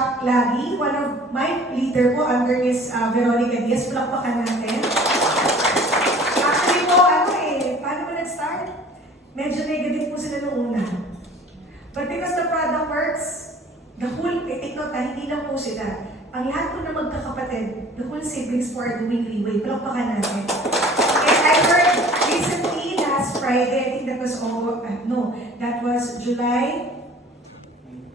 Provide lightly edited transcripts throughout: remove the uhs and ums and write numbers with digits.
Jack Lagi, one of my leader po under Miss Veronica Diaz. Palakpakan natin. Actually po, paano mo nag-start? Medyo negative po sila noong una. But because the product works, the whole, take note hindi lang po sila. Ang lahat po na magkakapatid, the whole siblings po are doing Leeway. Palakpakan natin. And I heard recently, last Friday, I think that was that was July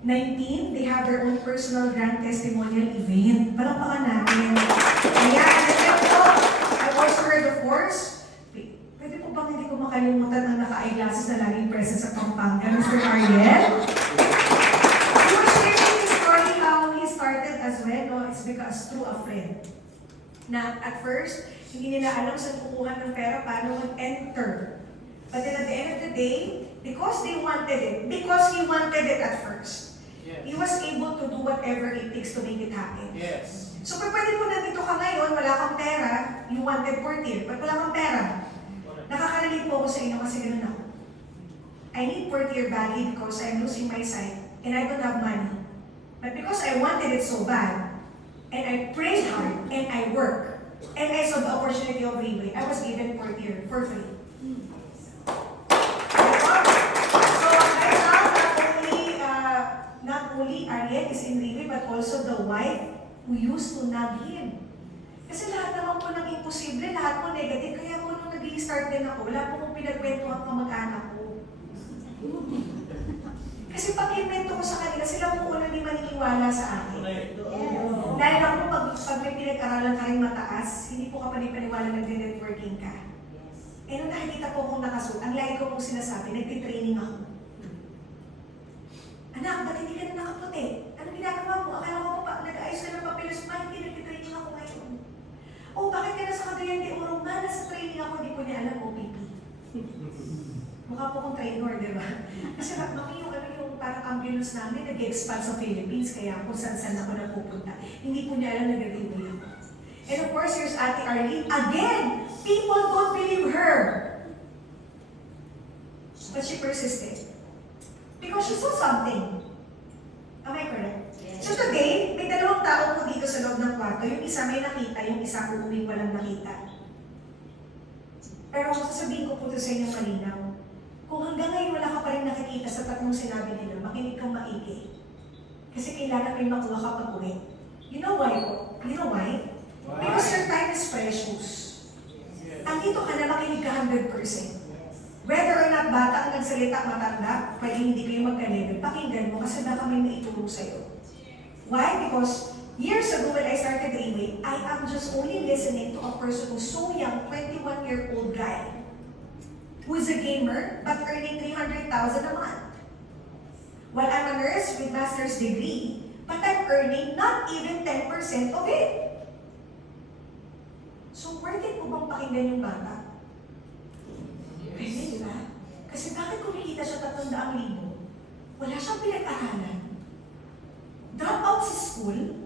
19, they have their own personal grand testimonial event. Palakpakan natin. Ayan, and then po, I also heard of course, pwede po bang hindi ko makalimutan ang naka-eyeglasses na laging present sa Pampanga, Mr. Ariel? He was sharing his story how he started as well, no? It's because through a friend. Na at first, hindi nila alam saan kukuha ng pera, paano mag-enter. But then at the end of the day, because he wanted it at first, yes, he was able to do whatever it takes to make it happen. Yes. So pwede po nandito ka ngayon, wala kang pera, you wanted portier, but wala kang pera. Nakaka-relate po ako sa inyo kasi ganun ako. I need portier badly because I'm losing my sight and I don't have money. But because I wanted it so bad, and I prayed hard, and I work, and I saw the opportunity of Leeway, I was given portier for free. So right now, not only Ariel is in Leeway, but also the wife who used to nag him. Kasi lahat naman po ng imposible, lahat po negative, kaya po nung nag-i-start din ako, wala po kong pinagkwentuhan kamag-anak ko. Kasi pag invento ko sa kanila, sila po unang di maniniwala sa akin. Dahil ako pag may pinag-aralan ka rin mataas, hindi po ka panipaniwala nag-networking ka. Eh nung nakikita po akong nakasuot, ang lagi ko pong sinasabi, nagtitraining ako. Anak, ba't hindi ka na nakaputi? Ano ginagawa mo? Akala ko pa, nag-ayos ka ng papilos, hindi nagtitraining ako ngayon. Oh, bakit ka nasa Cagayan de Oro? Nasa training ako, hindi ko niya alam, OPP. Mukha po kong trainer, di ba? Kasi mami, yung parang ambulance namin, nag-expand sa Philippines, kaya kung saan-saan ako napupunta. Hindi po niya alam nag-review ako. And of course, here's Ate Arlene. Again, people don't believe her. But she persisted. Because she saw something. Am I correct? Yes. So today, may dalawang tao po dito sa loob ng kwarto. Yung isa may nakita, yung isa uuwing walang nakita. Pero sasabihin ko po ito sa inyo malinaw. Kung hanggang ngayon wala ka pa rin nakikita sa tatlong sinabi nila, makinig kang maigi. Kasi kailangan may makuha ka pag-uwi. You know why po? You know why? Because your time is precious. Andito ka na makinig ka 100%. Whether or not bata ang nagsalita matanda, pwede hindi kayo magka-level, pakinggan mo kasi baka may naitulong sa'yo. Why? Because years ago when I started Leeway, I am just only listening to a person who's so young, 21-year-old guy, who's a gamer, but earning 300,000 a month. While I'm a nurse with master's degree, but I'm earning not even 10% of it. So, worth it po bang pakinggan yung bata? Pwede, di ba? Kasi bakit kumikita siya 300,000? Wala siyang pinag-aralan. Drop out sa school,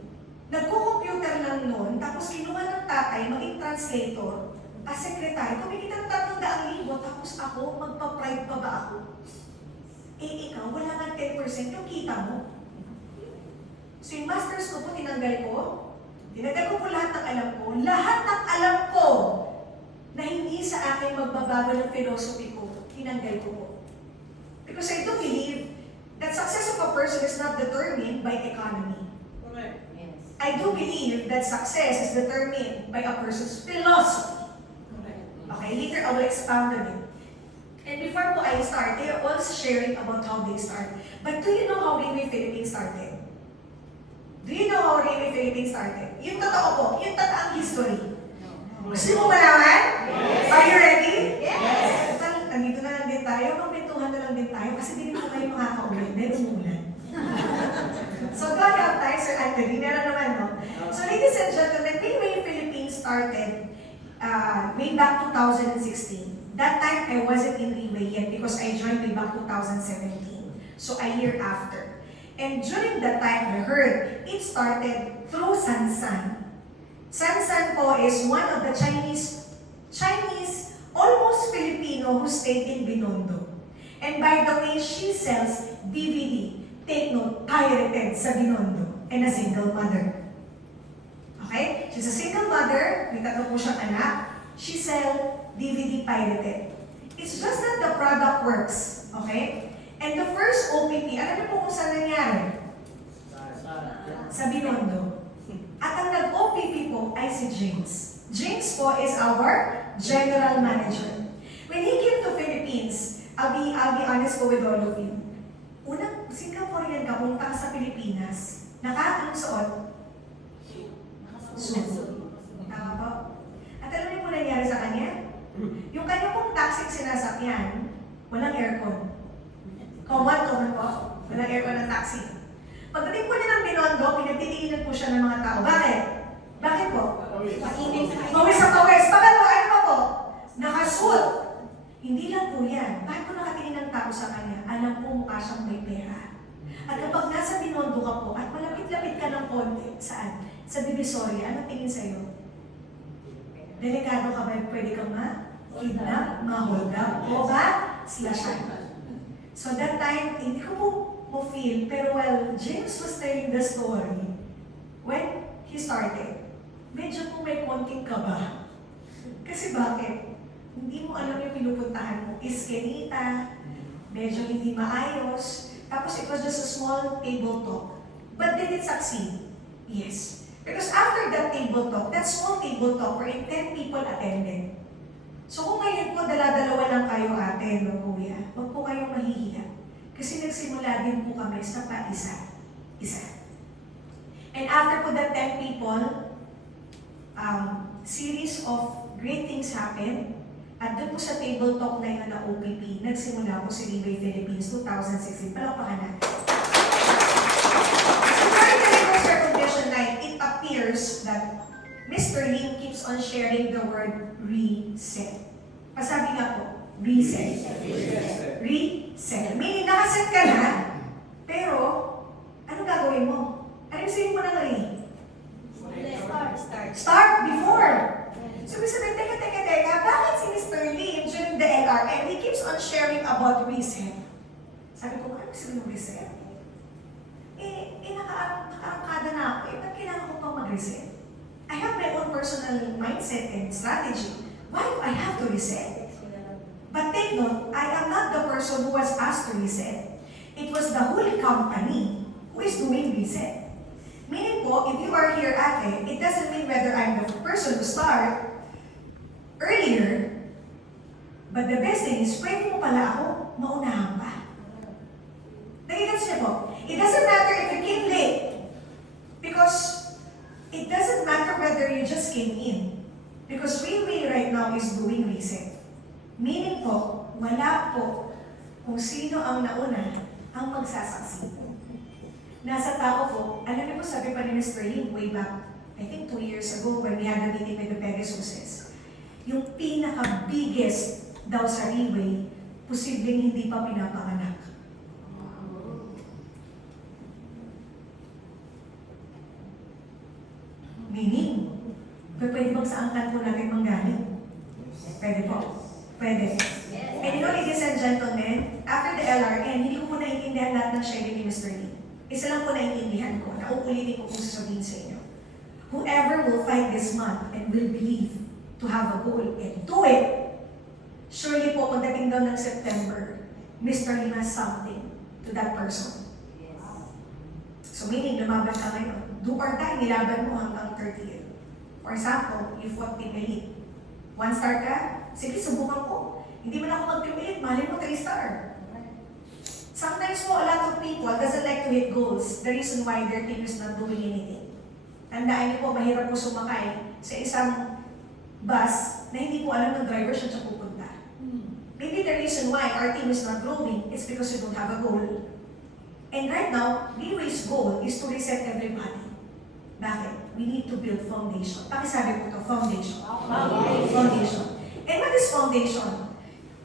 nagko-computer lang noon, tapos kinuha ng tatay, maging translator, as secretary, kumikita ng 300,000, tapos ako, magpa-pride pa ba ako? Eh ikaw, wala nga 10% yung kita mo. So yung masters ko po, tinanggal ko po lahat ng alam ko. Lahat ng alam ko na hindi sa akin magbabago ng philosophy ko, tinanggal ko po. Because I do believe that success of a person is not determined by economy. Correct. Yes. I do believe that success is determined by a person's philosophy. Okay, later I will expound on it. And before po I start, they are also sharing about how they start. But do you know how Leeway Philippines started? Do you know how Leeway Philippines started? Yung totoo po, yung totoong history. Gusto mo malaman? Yes. Are you ready? Yes. Nandito na lang din tayo, magbentuhan na lang din tayo kasi hindi po kayo makakaulit dahil umulan. So God have time, Sir Anthony, meron naman, no? So ladies and gentlemen, Leeway Philippines started way back 2016. That time, I wasn't in Leeway yet because I joined way back 2017. So a year after. And during that time, I heard it started through Sansan. Sansan po is one of the Chinese, almost Filipino who stayed in Binondo. And by the way, she sells DVD, take note, pirated sa Binondo, and a single mother. Okay? She's a single mother, may tatlo po siyang anak. She sell DVD pirated. It's just that the product works. Okay? And the first OPP, alam niyo po kung saan nangyari? Sa Binondo. At ang nag-OPP po ay si James. James po is our general manager. When he came to Philippines, I'll be honest po with all of you. Unang Singaporean ka, pumunta ka sa Pilipinas, anong suot? Suit. Tama po? At alam niyo po nangyari sa kanya? Yung kanya pong taxi sinasakyan, walang aircon. Common po. Walang aircon ng taxi. Pagdating po niya ng Binondo, pinagtitiinan po siya ng mga tao. Bakit? Bakit po? Pawis sa pawis. Pagkalo, ano pa po? Nakasuot. Hindi lang po yan. Bakit po nakatingin ng tao sa kanya? Alam po mukha siyang may pera. At kapag nasa Binondo ka po, at malapit-lapit ka ng konti, saan? Sa Divisoria, ano tingin sa'yo? Delikado ka ba? Pwede kang ma-kidnap, ma-hold up, o ba? Slashan. So that time, hindi ko po feel, pero while James was telling the story, when he started, medyo po may konting kaba. Kasi bakit? Hindi mo alam yung pinupuntahan mo. Iskenita, medyo hindi maayos, tapos it was just a small table talk. But did it succeed? Yes. Because after that table talk, that small table talk, wherein 10 people attended. So kung ngayon po, dala-dalawa lang kayo ate, no kuya, huwag po kayong mahihiya. Kasi nagsimula din po kami sa pa-isa. And after po that 10 people, series of great things happened. At doon po sa table talk na yun na OPP, nagsimula po si Leeway Philippines 2016. Palakpakan natin. So during the Negotiator Condition Night, it appears that Mr. Lim keeps on sharing the word reset. Pasabi nga po, reset. Reset. Meaning, nakaset ka na, pero, ano gagawin mo? Ano yung sabihin mo na ngayon? Start before. So, sabi, teka, bakit si Mr. Lim during the LRM, he keeps on sharing about reset? Sabi ko, ano sabi ng reset? Nakaangkada na ako, ba't kailangan ko pang mag-reset? I have my own personal mindset and strategy. Why do I have to reset? But take note, I am not the person who was asked to reset. It was the whole company who is doing reset. Meaning po, if you are here ate, it doesn't mean whether I'm the person to start earlier, but the best thing is, pwede mo pala ako maunahan pa. Nagigets niyo po? It doesn't matter if you came late, because it doesn't matter whether you just came in. Because Railway right now is doing reset. Meaning po, wala po kung sino ang nauna ang magsasaksi. Nasa tao po, alam niyo po sabi pa ni Mr. Lim way back, I think 2 years ago when we had a meeting with the Pegasuses, yung pinaka-biggest daw sa Railway, posibleng hindi pa pinapanganak. Meaning, pwede bang sa angkan po natin manggaling? Pwede po. Pwede. And you know, ladies and gentlemen, after the LRN, hindi ko po naiintindihan lahat ng sharing ni Mr. Lee. Isa lang po naiintindihan ko, na uulitin ko kung sasabihin sa inyo. Whoever will fight this month and will believe to have a goal and do it, surely po, pagdating daw ng September, Mr. Lee has something to that person. So meaning, lumaban ka ngayon. Do or die, nilaban mo hanggang 30th. For example, you fought Team Elite. 1 star ka, sige, subukan ko. Hindi man ako mag-Team Elite, mali mo 3 star. Sometimes po, a lot of people doesn't like to hit goals. The reason why their team is not doing anything. Tandaan niyo po, mahirap po sumakay sa isang bus na hindi po alam ng driver siya pupunta. Maybe the reason why our team is not growing is because we don't have a goal. And right now, Leeway's goal is to reset everybody. Bakit? We need to build foundation. Pakisabi po ito, foundation. Foundation. And what is foundation?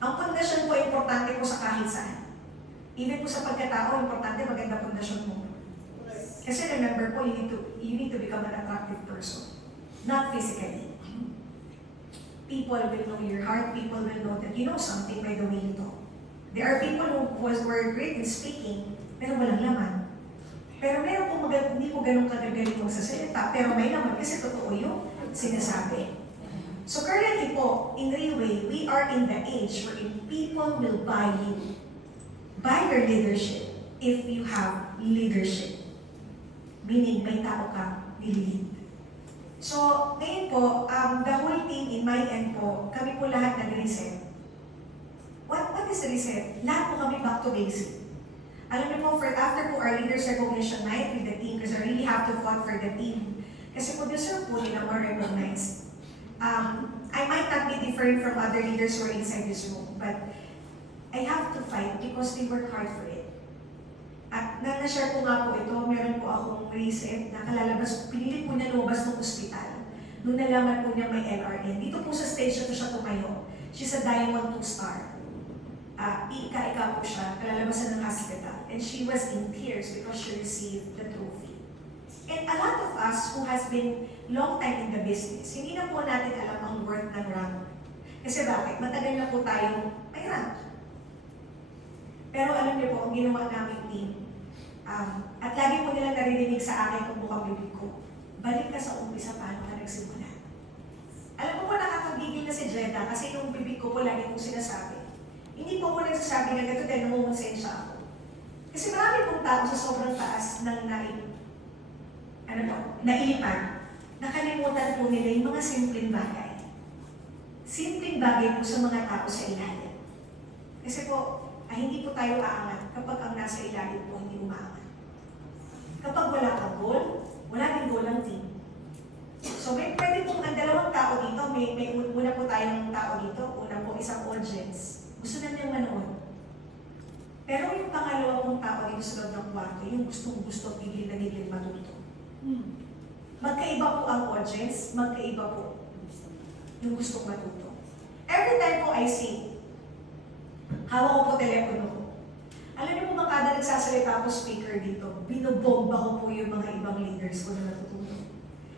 Ang pundasyon po, importante po sa kahit saan. Even po sa pagkatao, importante maganda pundasyon mo. Kasi remember po, you need to become an attractive person. Not physically. People will know your heart. People will know that you know something by the way you talk. There are people who were great in speaking, pero walang laman. Pero meron po hindi po ganun kagagaling magsasalita, pero may laman kasi totoo yung sinasabi. So currently po, in Railway, we are in the age wherein people will buy you. Buy your leadership if you have leadership. Meaning, may tao ka, nililid. So, ngayon po, the whole team in my end po, kami po lahat nag-reset. What is reset? Lahat po kami back to basic. Alam niyo po, after po our leaders recognition night with the team, because I really have to fight for the team. Kasi po, deserve po nila ma-recognize. I might not be different from other leaders who are inside this room, but I have to fight because they work hard for it. At na-share ko nga po ito, meron po akong reset na kalalabas, pinilit po niya lumabas ng ospital. Noong nalaman po niya may LRN. Dito po sa stage na siya tumayo. She's a Diamond 2-star. Ika-ika po siya, kalalabasan ng hospital. And she was in tears because she received the trophy. And a lot of us who has been long time in the business, hindi na po natin alam ang worth ng rank. Kasi bakit? Matagal na po tayong may rank. Pero alam niyo po, ang ginawa namin team, at lagi po nila naririnig sa akin kung bukang bibig ko, balik ka sa umpisa paano ka nagsimula. Alam mo po, nakakagigil na si Jeda kasi yung bibig ko po lagi kong sinasabi. Hindi po ko nagsasabi na gato dahil namumonsensya ako. Kasi marami pong tao sa sobrang taas ng nailipan, nakalimutan po nila yung mga simpleng bagay. Simpleng bagay po sa mga tao sa ilalim. Kasi po, hindi po tayo aangat kapag ang nasa ilalim po hindi umaangat. Kapag wala kang goal, wala din goal ang team. So may pwede pong ang dalawang tao dito, may una po tayong tao dito, una po isang audience. Gusto na niyang manood. Pero yung pangalawa pong tao dito sa loob ng kwarto, yung gustong-gusto, gigil na gigil matuto. Magkaiba po ang audience, magkaiba po yung gustong matuto. Every time po I sing, hawak ko po telepono ko. Alam niyo po ba kada nagsasalita ako speaker dito, binobomba ko po yung mga ibang leaders ko na natutunan.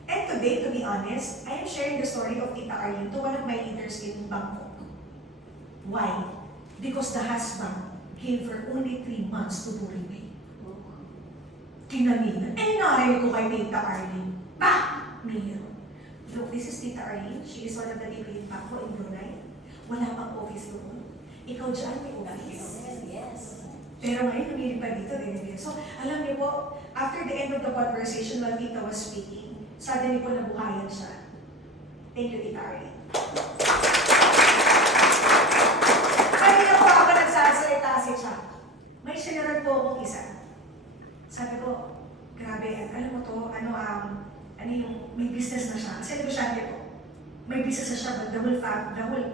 And today, to be honest, I am sharing the story of Tita Arlene to one of my leaders in Bangkok. Why? Because the husband gave her only 3 months to repay. Kinaninan. Narinig ko kay Tita Arlene. Mio. Look, this is Tita Arlene. She is one of the people in Bangkok in Brunei. Wala pang office doon. Ikaw dyan, may office. Yes. Pero ngayon, lumilip pa dito, din. So, alam niyo po, after the end of the conversation, while Tita was speaking, suddenly po nabuhayan siya. Thank you, Tita Arlene. Kanina po ako nagsasalita si Chuck. May sinarad po akong isa. Sabi ko, grabe, alam mo to, may business na siya. Kasi negosyante po. May business na siya, but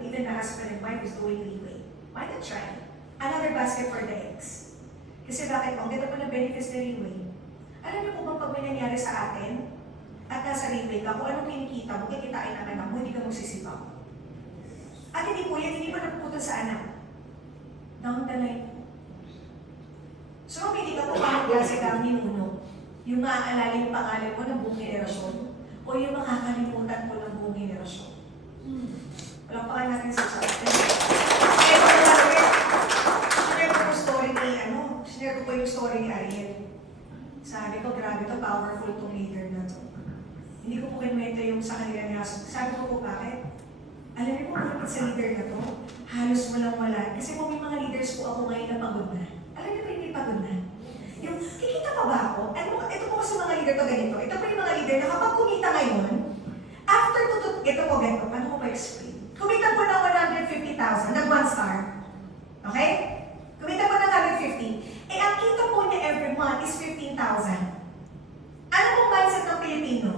even the husband and wife is doing Railway. Why not try? Another basket for the eggs. Kasi bakit po? Ang ganda po ng benefits ng Railway. Alam niyo po bang pag may nangyari sa atin, at nasa Railway ka, kung anong kinikita mo, kikitain ang anak mo, hindi ka magsisipaw. At hindi po yan, hindi pa napuputol sa anak. Down the line po. So, hindi ka po paano klase ka ang ninuno. Yung maaalala yung pangalan mo ng buong henerasyon, o yung makakalimutan mo ng buong henerasyon. Walang pangalan natin sa chat. Share ko po yung story ni Ariel. Sabi ko, grabe to, powerful tong leader na to. Hindi ko po kinwento yung sa kanila niya. Sabi ko po, bakit? Alam niyo po, kapit sa leader na to, halos walang wala. Kasi po may mga leaders po ako ngayon na pagod na. Alam niyo po yung may pagod na? Yung, kikita pa ba ako? Ito po kasi mga leader to ganito. Ito po yung mga leader na kapag kumita ngayon, after ito po ganito, paano ko pa-explain? Kumita po ng 150,000, nag 1 star. Okay? Kumita po ng 150. Ang kita po niya every month is 15,000. Ano pong mindset ng Pilipino?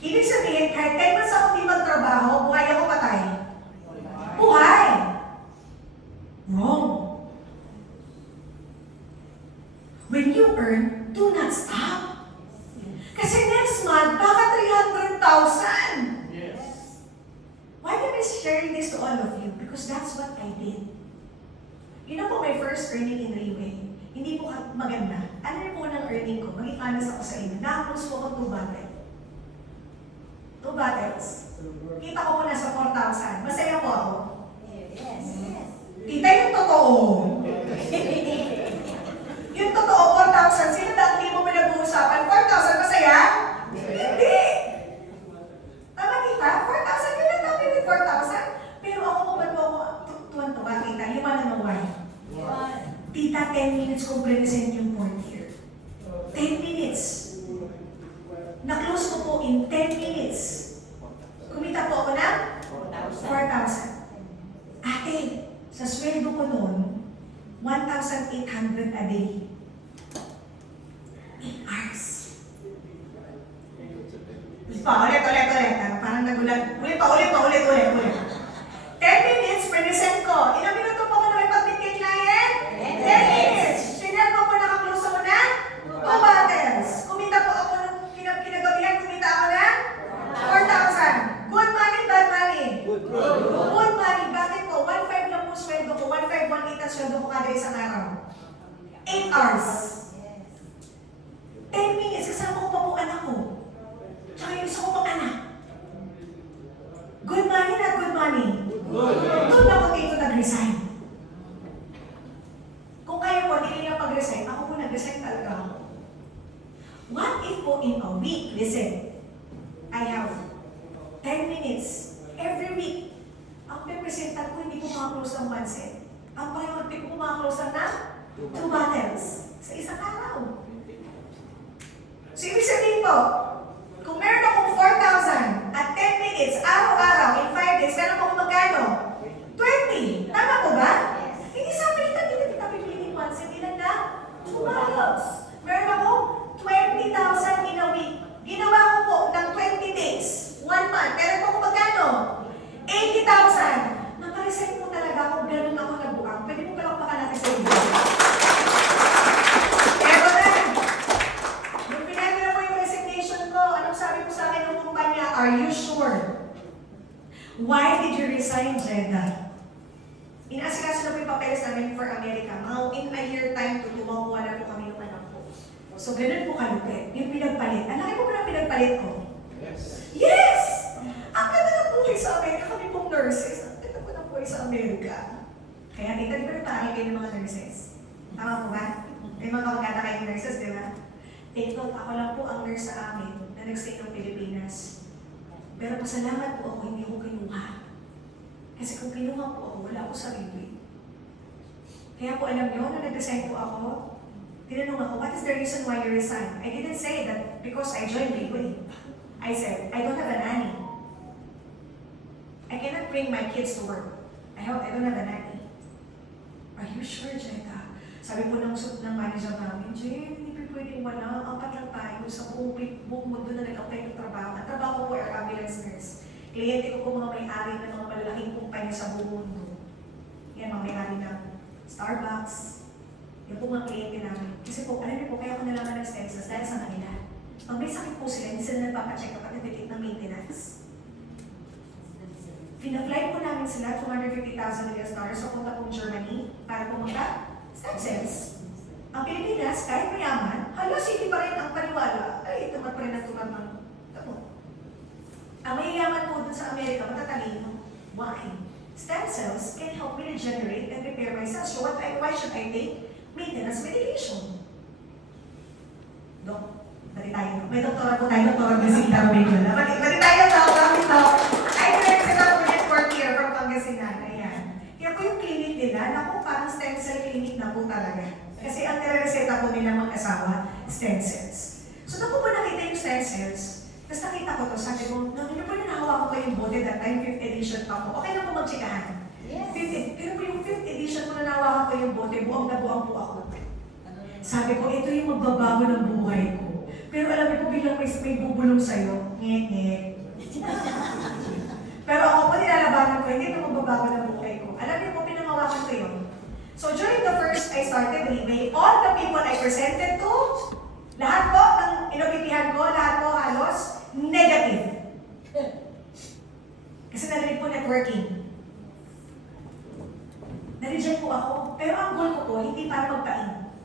Ibig sabihin, kahit man sa akong di magtrabaho, buhay ako patay. Buhay! Wrong. When you earn, do not stop. Kasi next month, baka 300,000. Yes. Why am I sharing this to all of you? Because that's what I did. Yun na po my first earning in Railway. Hindi po maganda. Ano rin po ng earning ko? Maging honest ako sa inyo. Na-close po ako 2 bottles. 2 bottles. Kita ko po nasa 4,000. Masaya po ako. Yes. Kita yung totoo. 600 a day. 8 hours. Ulit. Parang nagulat. Ulit. 10 minutes, present ko. Ilang minuto po ako nakipag-meet kay client? 10 minutes. Sinel ko po nakaklose ako na 2 bottles. Kumita po ako ng kinagabihan, kumita ako na 4,000. Good money, bad money? Good money. Bakit po? 1,500 lang po sweldo ko. 1,500, 1,800 ang sweldo ko kada isang araw. 8 hours. 10 minutes, kasama ko pa po anak ko. Tsaka yung isa ko pang anak. Good money na good money. Doon ako dito nag-resign. Kung kayo po, hindi nila pag-resign, ako po nag-resign talaga ako. What if po in a week, listen, I have 10 minutes every week. Ang representan ko, hindi ko makaklose ng 1 set. Ang priority ko makaklose na 2 bottles sa isang araw. So, ibig sabihin po, kung meron akong 4,000 at 10 minutes, araw-araw, in 5 days, meron akong magkano? 20. Tama po ba? Hindi sa akin, hindi kita pipiliin 1 set. Ilan na? 2 bottles. Meron akong 20,000 in a week. Ginawa ko po ng 20 days, 1 month. Meron akong magkano? 80,000. Nakaresign po talaga kung ganun ako nagbuang. Pwede mo palakpakan natin sa iyo. Eto na. Nung pinag na po yung resignation ko, anong sabi ko sa akin ng kumpanya? Are you sure? Why did you resign, Jeddah? Inasikaso na po yung papeles namin for America. Mga in a year time, tumawa na po kami ng anak ko. So, ganun po kalupit. Yung pinagpalit. Ang laki po na pinagpalit ko. Yes! Ang ganda na buhay sa Amerika. Kami pong nurses. Ang ganda po na buhay sa Amerika. Kaya tita, di ba nagparal kayo ng mga nurses? Tama po ba? May mga kamagana kayong nurses, di ba? Take note, ako lang po ang nurse sa amin na nag-stay ng Pilipinas. Pero pasalamat po ako, hindi ko kinuha. Kasi kung kinuha po ako, wala ako sa Railway. Kaya po alam nyo, nung nag-resign po ako, tinanong ako, what is the reason why you resign? I didn't say that because I joined Railway. I said, I don't have a nanny. I cannot bring my kids to work. I don't have a nanny. Are you sure, Jeddah? Sabi po ng manager namin, Jen, hindi pa pwedeng wala. 4 lang tayo sa buong mundo na nag-apply ng trabaho. Ang trabaho ko po ay ambulance nurse. Kliyente ko po mga may-ari ng mga malalaking kumpanya sa buong mundo. Yan, mga may-ari ng Starbucks. Yan po mga kliyente namin. Kasi po, alam niyo po, kaya ako nalaman ng census dahil sa kanila. Pag may sakit po sila, hindi sila nagpapacheck up at nagtitik ng maintenance. Pina-fly po namin sila, $250,000 sa punta pong Germany para pumunta stem cells. Ang Pilipinas, kahit mayaman, halos hindi pa rin ang paniwala. Ay, ito pa rin ang tulad ng tamo. Ang mayayaman po dun sa Amerika, matatalino. Why? Stem cells can help me regenerate and repair my cells. So why should I take maintenance medication? Dok, bati tayo. May doktora po tayo, doktora Gasita Romero. Bati tayo, dok. I represent ako network here from Pangasinan. Ayan. Kaya po yung clinic nila, naku, parang stem cell clinic na po talaga. Kasi ang nire-reseta po nila mag-asawa, stem cells. So naku po nakita yung stem cells, tapos nakita ko to, sabi ko, hindi po ninahawa ko yung bote that time, 5th edition pa po. Okay na po mag-chikahan. Yes. Pero po yung 5th edition po nanawakan ko yung bote, buong na buong po ako. Sabi ko, ito yung magbabago ng buhay ko. Pero alam mo po, bilang may bubulong sa'yo, ngek. Pero ako po nilalabanan ko, hindi ito magbabago ng buhay ko. Alam niyo po, pinangawakan ko yun. So during the first I started Railway, all the people I presented to, lahat po ng inobitihan ko, lahat po halos negative. Kasi narinig po networking. Na-reject po ako, pero ang goal ko po, hindi para magpain.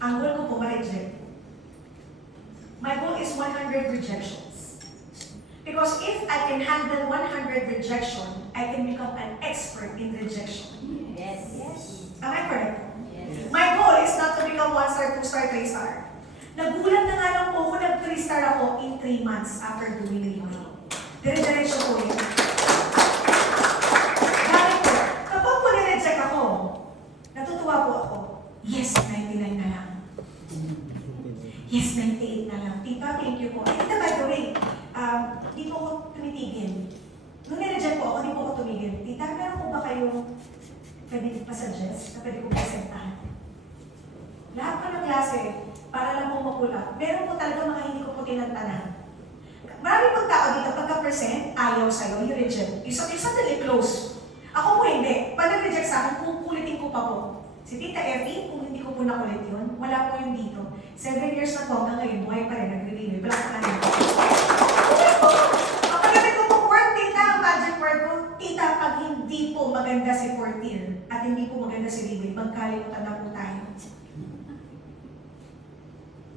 Ang goal ko po, ma-reject. My goal is 100 rejections. Because if I can handle 100 rejection, I can become an expert in rejection. Yes. Am I correct? Yes. My goal is not to become 1-star, 2-star, 3-star. Nagulat na nga lang po ako, nag-3-star ako in 3 months after doing Railway. Dire-diretso po yun. Bakit po? Kapag po nireject ako, natutuwa po ako. Yes, 99 na lang. Yes, 98 na lang. Tita, thank you po. Ay, tita, by the way, di po ako tumitigil. Nung nireject po ako, di po ako tumigil. Tita, meron po ba kayong pwede pa-suggest na pwede ko presentahan? Lahat po ng klase, para lang po mapula. Meron po talaga mga hindi ko po tinantanan. Marami pong tao dito, pagka-present, ayaw sa'yo, you reject. You suddenly close. Ako po hindi. Pag nag-reject sa akin, kukulitin ko pa po. Si Tita Effie, kung hindi ko po nakulit yun, wala po yun dito. 7 years na po hanggang ngayon, buhay pa rin, nag-review. Balak ka na. Kapag ko po word, Tita, ang magic word ko, Tita, pag hindi po maganda si Portier at hindi po maganda si Ribe, magkalimutan na po tayo.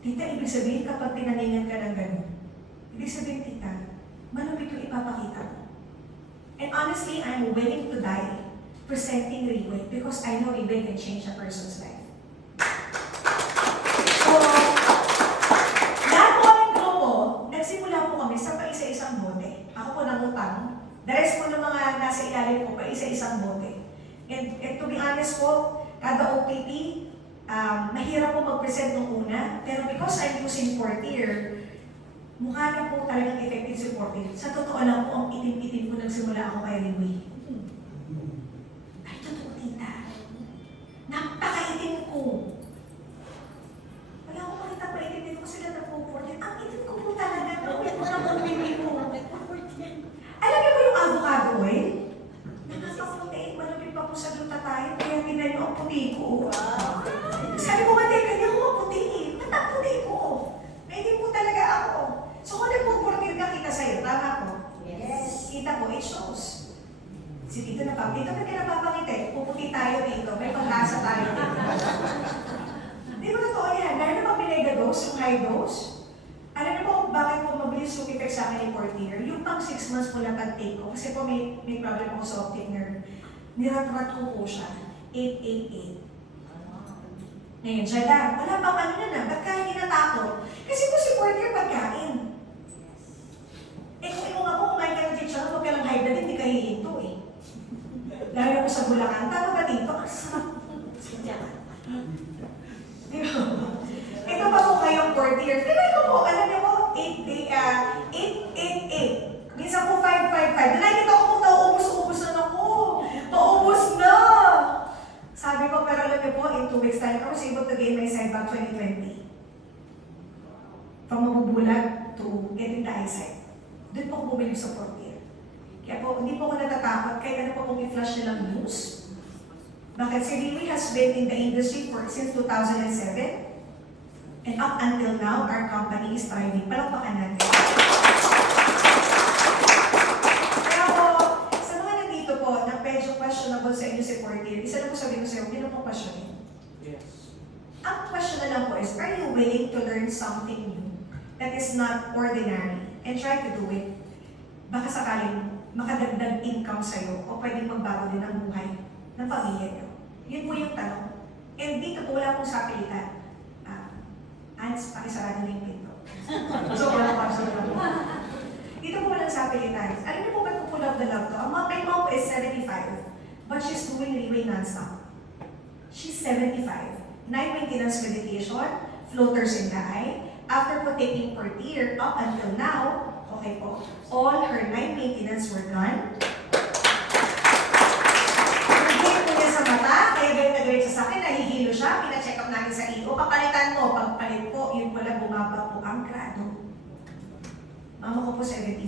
Tita, ibig sabihin kapag tinaningan ka ng ganun, ibig sabihin, Tita, malupit yung ipapakita mo. And honestly, I'm willing to die presenting Ribe because I know Ribe can change a person's life. So, lahat po kaming grupo, nagsimula po kami sa paisa-isang bote. Ako po nangutang. The rest po ng mga nasa ilalim po, paisa-isang bote. And to be honest po, kada OPP, mahirap po mag-present nung una. Pero because I'm using Portier, mukha na po talagang effective si Portier. Sa totoo lang po, ang itim-itim ko nagsimula ako kay Ribe. Ay, totoo, Tita. Napakaitim ko. Wala akong makita pa itim dito kasi lang po Portier. Ang itim ko po talaga. Ang itim ko na po ko. Alam niyo po yung avocado oil? Nakakaputi. Malapit pa po sa gluta tayo. Kaya tinan niyo ang puti ko. Sabi ko, teka niyo ako maputi. Ba't ang puti ko? Hindi po talaga ako. So kung nagpo-Portier ka kita sa'yo, tama po? Yes. Kita po, it shows. Si Tito na pa, dito ka napapangiti. Puputi tayo dito. May pag-asa tayo dito. Di ba totoo yan? Dahil na pag binega dose, yung high dose, alam niyo po bakit po mabilis yung effect sa akin ni Portier? Yung pang 6 months po na pag-take ko, kasi po may problem ako sa optic nerve. Niratrat ko po siya. 888. Ngayon, siya lang. Wala pang ano na, ba't ka hindi natakot? Kasi po si Portier pagkain. Eh kung ikaw nga po kumain ka ng chicharon, huwag ka lang high blood, hindi ka hihinto eh. Lalo ko sa Bulacan, tama ba dito? Ang sarap. Di ba? Ito pa po kayong Portier. Pero ito po, alam niyo po, 888. Minsan po 555. Nakikita ko kung nauubos na ako. Maubos na! Sabi ko, pero alam niyo po, in 2 weeks time, I was able to gain my side back 2020. From mabubulag to getting the eyesight. Doon po ako bumili sa Portier. Kaya po, hindi po ako natatakot kahit ano po kung i-flash nilang news. Bakit si Ribe has been in the industry since 2007. And up until now, our company is thriving. Palakpakan natin. Kaya po, sa mga nandito po, na medyo questionable sa inyo si Portier, isa lang po sabihin ko sa'yo, hindi na po questionin. Yes. Ang question na lang po is, are you willing to learn something new that is not ordinary and try to do it? Baka sakaling makadagdag income sa'yo o pwedeng magbago din ang buhay ng pamilya niyo. Yun po yung tanong. And dito po wala pong sapilitan. Ans, pakisarado na yung pinto. So, wala pa. Dito po walang sapilitan. Alam niyo po ba't po love the love to? My mom is 75, but she's doing Ribe non-stop. She's 75. 9 maintenance medication, floaters in the eye. After po taking Portier up until now, okay po, all her 9 maintenance were done. Nag-gate po niya sa mata, kaya ganyan na diretso sa akin, nahihilo siya, pina-check up natin sa iyo. Papalitan mo, pagpalit po, yun pala bumaba po ang grado. Mama ko po 75.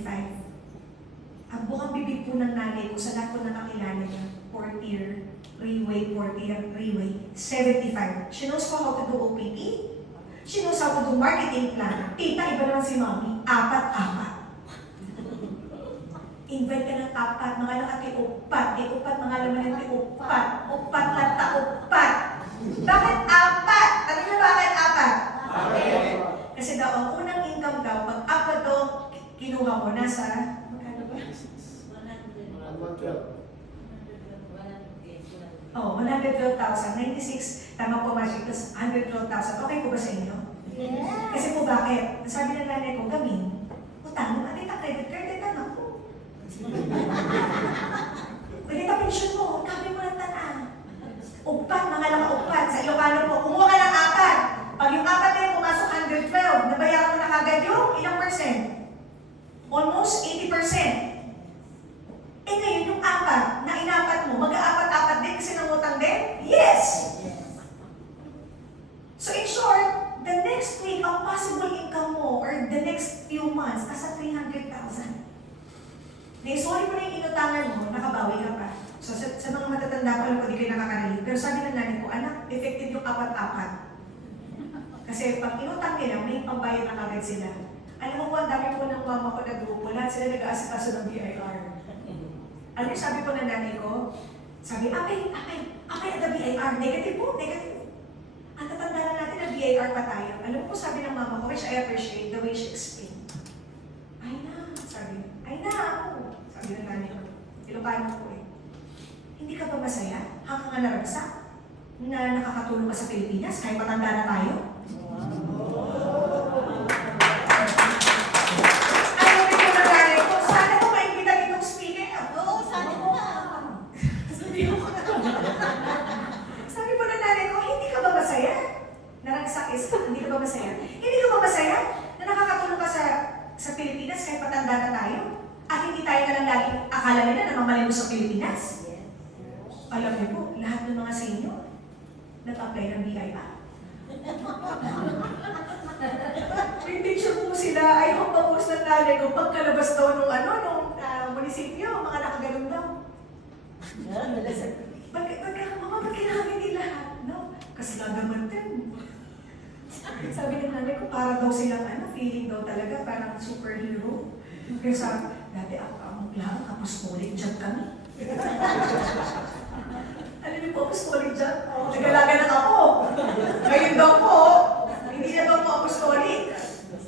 Ang bukang bibig po ng nanay ko sa lahat po nakakilala niya, Portier, Portier, 75. She knows po how to do OPP. She knows how to do marketing plan. Tita, iba naman si Mommy. 4. Invite ka ng 4, mga nakati-upat. Upat, mga laman ng ti-upat. Upat lang ta-upat. Bakit 4? Alam niyo bakit 4? Kasi daw, ang unang income daw, pag 4 daw, kinuha mo na sa, magkano ba? 112. Oh, 112,000. 96, tama po, Magic, plus 112,000. Okay po ba sa inyo? Yeah. Kasi po bakit? Sabi ng nanay ko, gamin, utang mo, alita credit card, ito na ako. Pwede ka pension mo, kami mo ng tanaan. Upat, mga naka-upat. Sa Ilocano po, kumuha ka ng 4. Pag yung 4 na yun, pumasok 112, nabayaran mo na kagad yung ilang percent? Almost 80%. Eh ngayon, yung 4 na inapat mo, mag-aapat-apat din kasi nangutang din? Yes! So in short, the next week, ang possible income mo or the next few months, nasa 300,000. Sorry mo na yung inutangan mo, nakabawi ka pa. So sa mga matatanda pa lang ko, di kayo nakakarinig. Pero sabi ng nanay ko, anak, effective yung apat-apat. Kasi pag inutang nila, may pambayad na kagad sila. Alam mo po, ang dami po ng mama ko na grupo, lahat sila nag-aasikaso ng BIR. Ano yung sabi po ng nanay ko? Sabi, apay, at the BIR, negative po, negative. Ang tatanda na natin na BIR pa tayo. Alam mo po, sabi ng mama ko, which I appreciate the way she explained. Ay na, sabi, ay na ako. Sabi ng nanay ko, Ilocano ko eh. Hindi ka ba masaya? Hanggang nga naragsak na nakakatulong ka sa Pilipinas kahit matanda na tayo? Ayaw rin ko na nanay ko, sana ko maimbita itong speaker. Oo, sana ko. Sabi po ng nanay ko, hindi ka ba masaya? Naragsak is, hindi ka ba masaya? Hindi ka ba masaya na nakakatulong ka sa Pilipinas kahit matanda na tayo? At hindi tayo na lang lagi akala nila na mamalimos sa Pilipinas? Alam niyo po, lahat ng mga senior nag-apply ng BIR. May picture po sila, ay kung papost ng nanay ko, pagkalabas daw nung munisipyo, mga nakaganon daw. Ba't kailangan hindi lahat? No? Kasi lagaman din. Sabi ng nanay ko, para daw silang feeling daw talaga, parang superhero. Kaya sabi, dati ako lang, apostolic dyan kami. Alam niyo po, apostolic dyan? Nag-alaga ng ako. Ngayon daw po, hindi na daw po apostolic.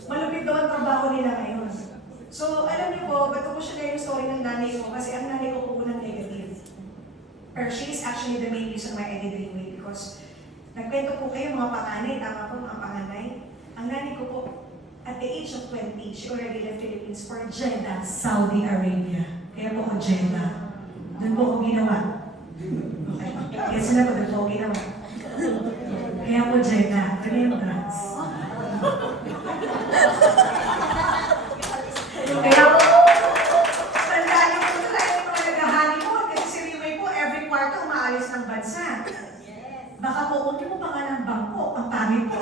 Malupit daw ang trabaho nila ngayon. So, alam niyo po, ba't ko siya yung story ng nanay ko? Kasi ang nanay ko po ng negative. Or she is actually the main reason why I did Dreamway because nagkwento po kayo mga panganay, tama po mga panganay. Ang nanay ko po, at the age of 20, she already left Philippines for Jeddah, Saudi Arabia. Kaya po ko Jeddah. Doon po ko ginawa. Okay. Kaya sila po, doon po ko ginawa. Kaya po Jeddah, remembrance. Kaya po, tandaan niyo po talaga yung mga naghahani mo. Kasi si Riway po, every quarter umaalis ng bansa. Baka po, huwag niyo po pa nga ng bangko. Ang pangit po.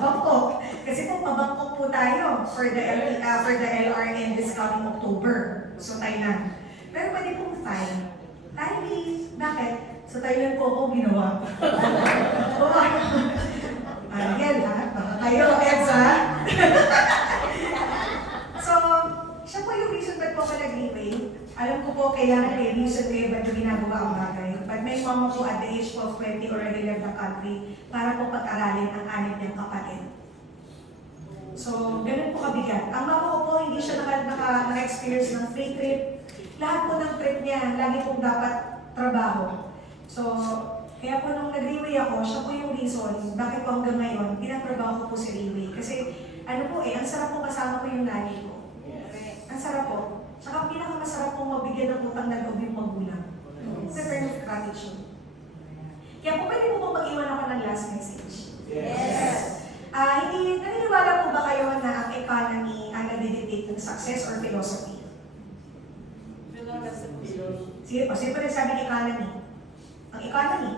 Bangkok. Kasi po, pabangkok po tayo for the LRN this coming October. So, Thailand. Pero pwede pong Thai. Thai, bakit? Sa Thailand po ako ginawa. Ariel, ha? Baka kayo, Eds, ha? So, siya po yung reason ba't po ako nag-Dreamway. Alam ko po, kailangan may reason kayo ba't yung ginagawa ang bagay. But may mama po at the age of 20 already left the country para po pag-aralin ang anim niyang kapatid. So, ganun po kabigat. Ang mama ko po, hindi siya naka-experience ng free trip. Lahat po ng trip niya, lagi pong dapat trabaho. So, kaya po nung nag-Dreamway ako, siya po yung reason bakit po hanggang ngayon, pinatrabaho ko po si Dreamway. Kasi, ang sarap po kasama ko yung nanay ko. Ang sarap po. Tsaka pinakamasarap pong mabigyan ng utang na loob yung magulang. Sa term of gratitude. Kaya po pwede po bang mag-iwan ako ng last message? Yes. Naniniwala po ba kayo na ang economy ang nagdidictate ng success or philosophy? Sige po, sino pa nagsabi ng economy? Ang economy.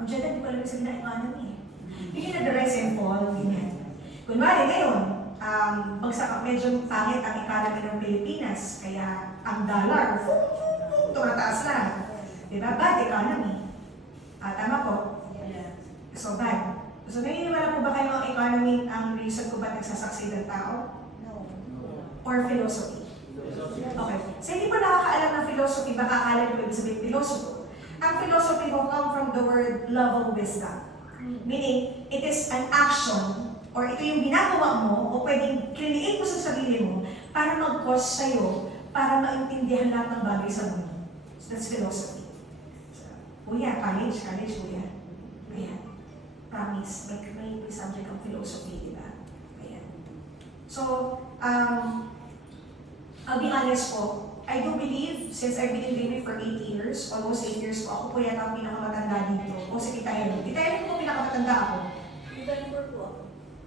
Ang Jeddah, di ko alam sabi ng economy. Hindi na the rise and fall, ganyan. Kunwari ngayon, medyo pangit ang economy ng Pilipinas, kaya ang dollar, tumataas lang. Diba? Bad economy. Tama po? So bad. So naniniwala po ba kayo ang economy ang reason kung ba't nagsasucceed ang tao? No. Or philosophy? Okay. So hindi pa nakakaalam ng philosophy, baka akala nyo ibig sabihin philosophy. Ang philosophy will come from the word love of wisdom. Meaning, it is an action or ito yung ginagawa mo o pwedeng create mo sa sarili mo para mag-cause sa'yo para maintindihan lahat ng bagay sa mundo. So that's philosophy. Kuya, college, kuya. Ayan. Promise, may subject ang philosophy, di ba? Ayan. So, I'll be honest po, I do believe, since I've been in Dreamway for 8 years, almost 8 years po, ako po yata ang pinakamatanda dito. O si Tita Helen. Tita Helen po pinakamatanda ako.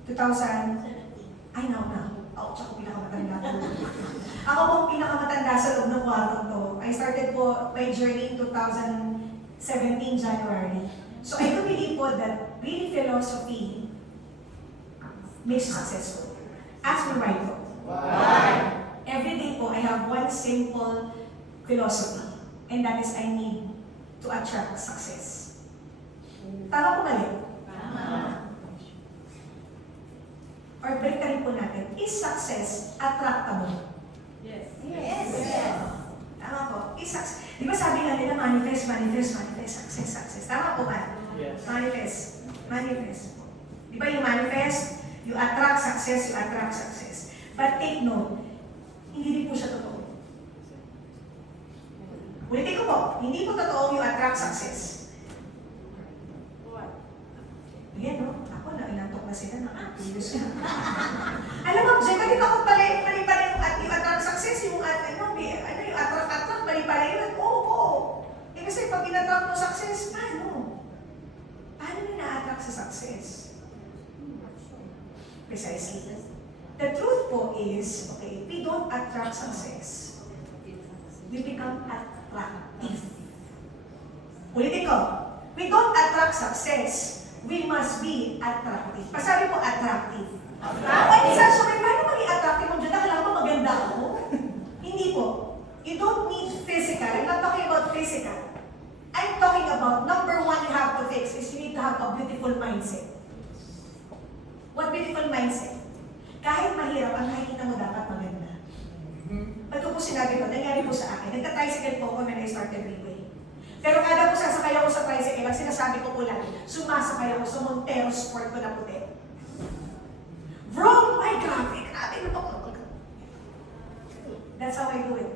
2000? Ay, no. Ouch, ako pinakamatanda po. Ako po ang pinakamatanda sa loob ng kwartong to. I started po my journey in 2007 17 January. So I do believe po that really philosophy makes you successful. Ask me why po. Every day po, I have one simple philosophy, and that is I need to attract success. Tama po mali? Or break rin po natin, is success attractable? Yes. Tama po, is success. Di ba sabi nga nila, manifest, success, success. Tama po ba? Yes. Manifest. Di ba yung manifest, you attract success. But take note, hindi din po siya totoo. Ulitin ko po, hindi po totoo yung attract success. Yan, no? Ako na, inatok na sila na, curious na. Alam mo, Jay, kasi ako pala yung attract success, yung attract, mali pala yun. Oo. Eh kasi pag in-attract mo success, paano? Paano nyo na-attract sa success? Precisely. The truth po is, okay, if we don't attract success, we become attractive. Ulitin ko, we don't attract success, we must be attractive. Pasabi po, attractive. Ay, isa siya, paano maging attractive mo dyan? Nakala mo maganda ako? Hindi po. You don't need physical. I'm not talking about physical. I'm talking about, number one you have to fix is you need to have a beautiful mindset. What beautiful mindset? Kahit mahirap, ang nakikita mo dapat maganda. Ba't ko po sinabi ko, nangyari po sa akin. Nagta-tricycle po ako when I started Freeway. Pero kada po sasakay ako sa tricycle, ang sinasabi ko po lang, sumasakay ako sa Montero Sport ko na puti. Bro, ay grabe na po. That's how I do it.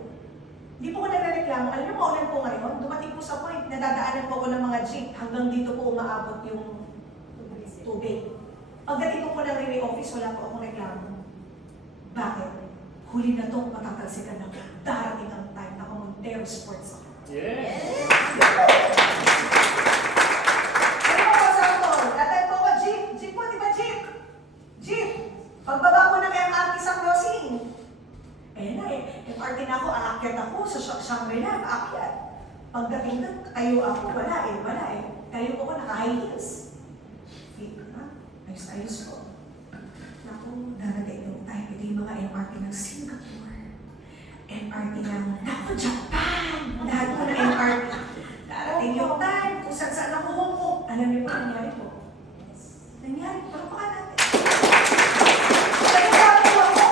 Hindi po ko nagreklamo. Alam niyo, maulan po ngayon, dumating po sa point, nadadaanan po ako ng mga jeep, hanggang dito po umaabot yung tubig. Pagdating ko po ng railway office, wala po akong reklamo. Bakit? Huli na itong matatalsikan na darating ang time na Montero Sports ako. Yes. Ano po sa ito? Datay po ko, jeep. Jeep po, di ba jeep? Jeep. Pagbaba po ng MRT sa crossing. Ayan na eh. MRT na ako, aakyat ako sa Shangri-La, aakyat. Pagdating na, tayo ako, wala eh. Tayo po ko, naka-high heels. Ayos po. Naku, darating yung time, ito yung mga MRT ng Singapore. MRT ng, Japan! Lahat po ng MRT. Darating yung time, kung saan ako humong. Alam niyo po, nangyari po. Nangyari po, baka natin. Nagkakaroon po ako.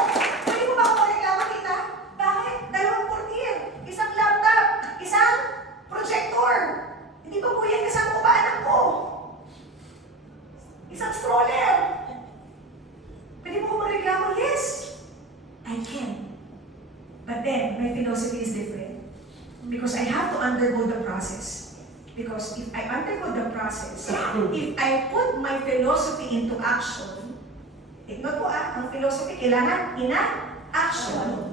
Pwede mo ba ako reklamo kita? Bakit? 2 portier, isang laptop, isang projector. Hindi pa po yan kasama ko ba anak ko? Isang stroller. Pwede mo ko magreklamo? Yes, I can. But then, my philosophy is different. Because I have to undergo the process. Because if I undergo the process, if I put my philosophy into action, tignan po ang philosophy, kailangan action.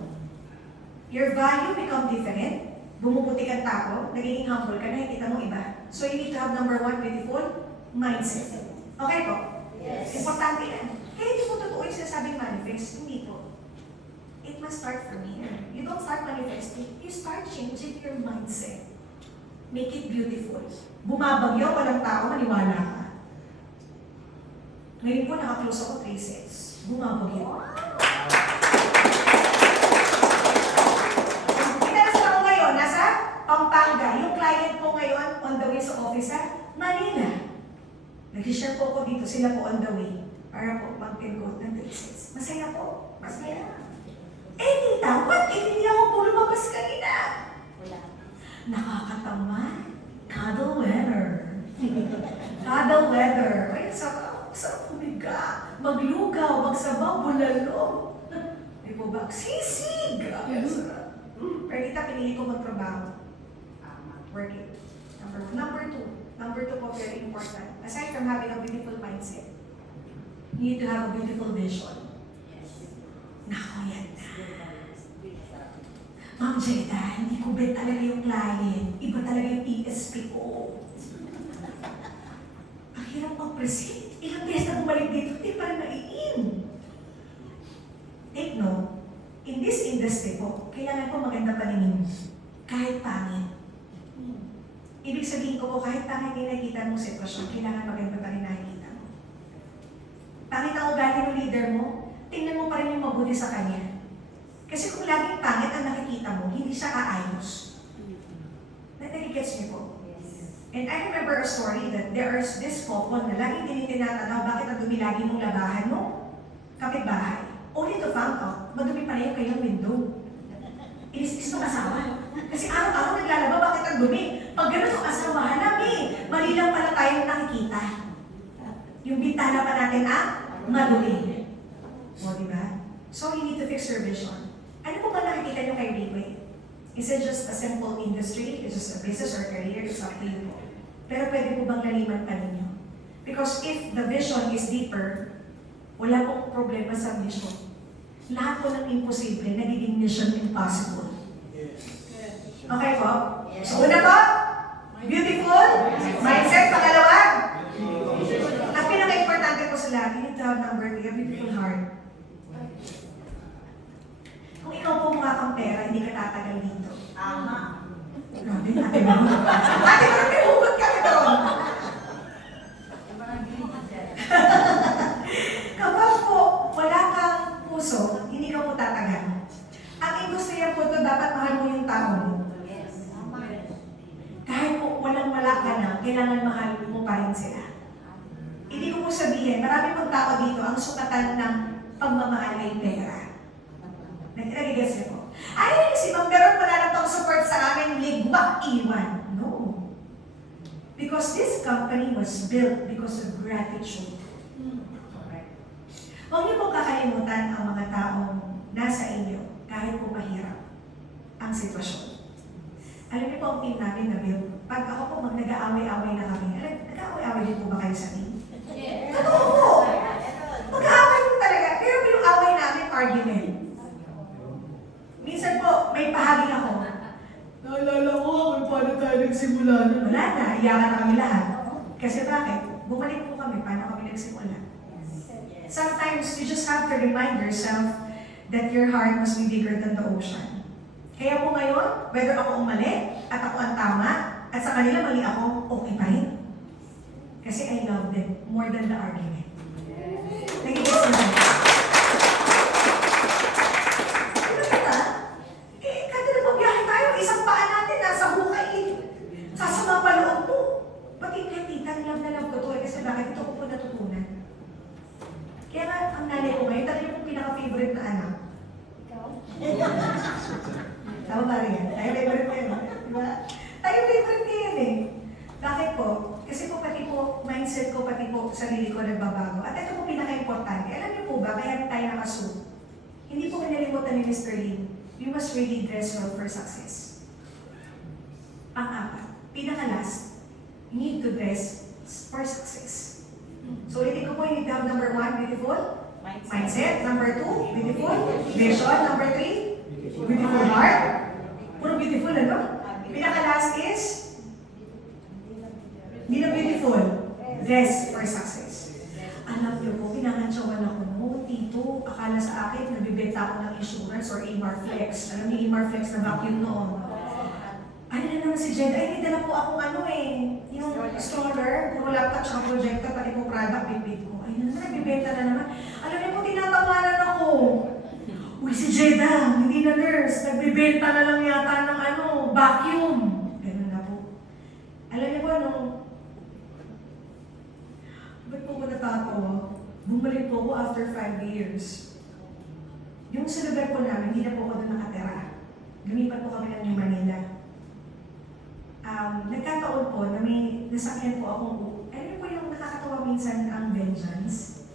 Your value become different. Bumuputi kang tao, nagiging humble ka na, kita mo iba. So you need to have number one, beautiful mindset. Okay po? Yes. Importante yan. Kaya hindi po totoo yung sinasabing manifest. Hindi po. It must start from here. You don't start manifesting. You start changing your mindset. Make it beautiful. Bumabagyo, walang tao, maniwala ka. Ngayon po, naka-close ako 3 sets. Bumabagyo. Pinalas ako ngayon, nasa Pampanga. Yung client po ngayon, on the way sa office sa Manila. Nag-share po ako dito, sila po on the way. Para po mag-enroll ng 3 sets. Masaya po. Masaya. Eh, tita, what? Eh, hindi ako po lumabas kanina. Wala. Nakakatama. Cuddle weather. Cuddle weather. Ay, sarap humiga. Maglugaw, magsabaw, bulalo. Di po ba? Sisig! Ay, sarap. Pero kita, pinili ko magtrabaho. Working. Number two po, very important. Aside from having a beautiful mindset, you need to have a beautiful vision. Nako, yan na. Ma'am Jeda, hindi ko bet talaga yung client. Iba talaga yung ESP ko. Ang hirap mag-present. Ilang beses na bumalik dito, hindi pa rin naiin. Take note, in this industry po, kailangan po maganda paningin. Kahit pangit. Ibig sabihin ko po, kahit pangit yung nakikita mong sitwasyon, kailangan maganda pa rin nakikita mo. Pangit ang ugali ng leader mo, tingnan mo pa rin yung mabuti sa kanya. Kasi kung laging pangit ang nakikita mo, hindi siya aayos. Nagigets niyo po? And I remember a story that there is this couple na laging tinitinatanaw bakit ang dumi lagi mong labahan mo? Kapitbahay. Only to find out, madumi pa na yung kayong window. Inis-is ng asawa. Kasi araw-araw naglalaba, bakit ang dumi? Pag gano'n ang asawa, hanapin. Mali lang pala tayong nakikita. Yung bintana pa natin, madumi. O, diba? So, you need to fix your vision. Ano po ba nakikita nyo kay Rayquay? Is it just a simple industry? Is it just a business or career? It's up to you po. Pero pwede po bang laliman pa ninyo? Because if the vision is deeper, wala pong problema sa mission. Lahat po ng imposible, nagiging mission impossible. Okay po? So una po, beautiful, mindset, pangalawa. At pinaka-importante po sa lahat, you need to have number 3, a beautiful heart. Kung ikaw po mukha kang pera, hindi ka tatagal dito. Tama. Grabe, ate mo. Ate mo, may hugot kami doon. Yung mga diligent. Kapag po wala kang puso, hindi ka po tatagal. Ang industriya po ito, dapat mahal mo yung tao mo. Yes. Tama. Kahit po walang wala ka na, kailangan mahal mo pa rin sila. Hindi ko po sabihin, marami pong tao dito, ang sukatan ng pagmamahal ay pera. Nag-guess niyo po. Ay, si Ma'am Beron wala na pang support sa amin, ligwak iwan. No. Because this company was built because of gratitude. Huwag niyo pong kakalimutan ang mga taong nasa inyo kahit po mahirap ang sitwasyon. Alam niyo po ang team namin na build. Pag ako po nag-aaway-away na kami, nag-aaway-away din po ba kayo sa team? Yes. Totoo po! Mag-aaway po talaga. Pero yung away namin, argument. Minsan po, may pahagi ako. Naalala ko kung paano tayo nagsimula nun. Wala na, iyakan na kami lahat. Kasi bakit? Bumalik po kami, paano kami nagsimula. Sometimes, you just have to remind yourself that your heart must be bigger than the ocean. Kaya po ngayon, whether ako ang mali, at ako ang tama, at sa kanila mali ako, okay pa rin. Kasi I love them more than the argument. Nagiging na. Kada na pagbiyahe tayo, isang paa natin nasa hukay. Sasama pa loob mo. Pati kaya tita, love na love ko to. Kasi bakit ito ko po natutunan? Kaya nga, ang nanay ko ngayon, talagang yung pinaka-favorite na anak. Ikaw? Tama ba rin yan? Tayo favorite ko yun. Diba? Tayo favorite ko yun eh. Bakit po? Kasi po pati po, mindset ko, pati po sarili ko nagbabago. At ito po pinaka-importante. Alam niyo po ba, kaya tayo nakasuit? Hindi po kinalimutan ni Mr. Lee. You must really dress well for success. Pang-apat, pinaka-last, you need to dress for success. So ulitin ko po, you need to have number 1, beautiful mindset. Number 2, beautiful vision. Number 3, beautiful heart. Puro beautiful, ano? Pinaka-last is, hindi na beautiful, dress for success. Alam niyo po, pinangantsawan ako no, tito, akala sa akin, nabibenta ako ng insurance or AMR Flex. Alam niyo, AMR Flex na vacuum noon. Ano na naman si Jed? Ay, nidala po akong yung stroller, puro laptop, tsaka projector, pati po product, bibig ko. Ay, nagbibenta na naman. Alam niyo po, tinatawanan ako. Uy, si Jeda, hindi na nurse, nagbibenta na lang yata ng vacuum. Ganun na po. Alam niyo po, ba't po ko natatawa? Bumalik po ako after 5 years. Yung sa lugar po namin, hindi na po ako doon nakatira. Lumipat po kami ng New Manila. Nagkataon po na may nasakyan po akong ano po yung nakakatawa minsan ang vengeance?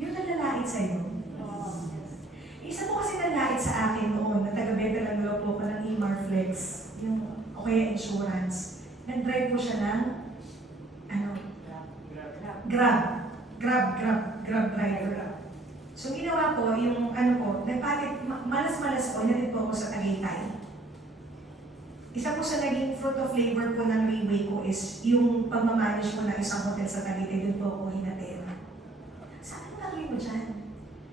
Yung nalalait sa'yo. Isa po kasi nalalait sa akin noon, na taga-veteran law po ko ng AMR Flex, yung o kaya insurance. Nag-drive po siya ng Grab driver. So ginawa ko, yung malas-malas po, natin po ako sa Tagaytay. Isa po sa naging fruit of labor po ng Rayway ko is yung pagmamanage po ng isang hotel sa Tagaytay, doon po ako hinatera. Saan mo gagawin mo dyan?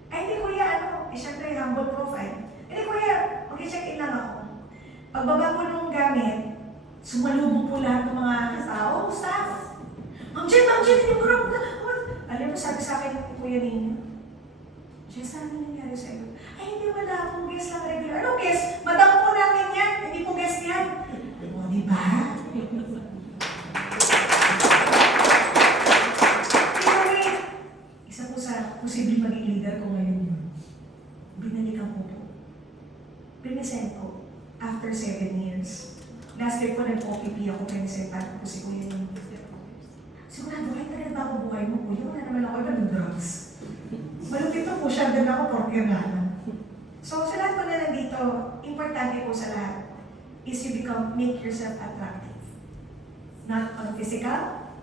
Ay, hindi kuya, syempre humble profile. Hindi kuya, mag-check-in lang ako. Pagbaba po nung gamit, sumalubong po lahat ng mga sabi sa akin ng kuya ninyo, Jess, ano nangyari sa'yo? Ay, hindi, wala akong guest lang regular. Ano guest? Madam po namin yan. Hindi po guest yan. O, di ba? Anyway, isa po sa posibleng maging leader ko ngayon yun. Binalikan ko po. Pinisend ko after 7 years. Last year po nag-OPP ako, pinisentahan ko si kuya ninyo. Sigurado, kahit na rin ba ako buhay mo, kuya, wala naman ako iba ng drugs. Malupit po siya, doon ako porker na. So, sa lahat po na nandito, importante po sa lahat is you make yourself attractive. Not on physical,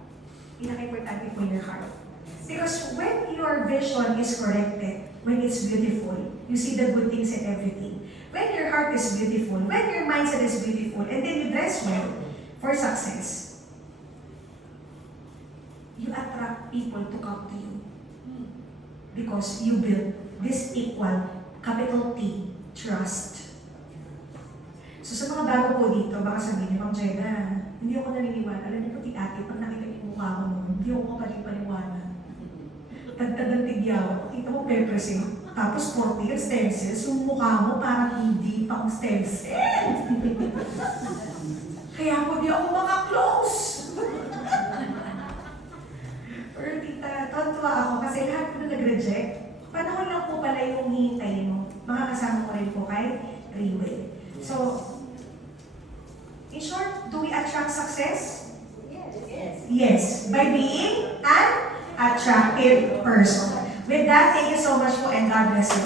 pinaka-importante po your heart. Because when your vision is corrected, when it's beautiful, you see the good things in everything. When your heart is beautiful, when your mindset is beautiful, and then you dress well for success, you attract people to come to you. Because you build this equal, capital T, trust. So sa mga bago po dito, baka sabihin, Ma'am Jenna, hindi ako naniniwala. Alam niyo po, ati, pag nakita niyo yung mukha ko noon, hindi ako kapalipaniwala. Tagtag ng tigyaw, kita mo pepper siya. Tapos 40 years stem cells, yung mukha mo parang hindi pang stem cell. Kaya po di ako maka-close. Pero tita, tontuwa ako kasi lahat po na nag-reject. Panahon lang po pala yung hihintayin mo. Makakasama ko rin po kay Riway. So, in short, do we attract success? Yes. Yes, by being an attractive person. With that, thank you so much po and God bless you.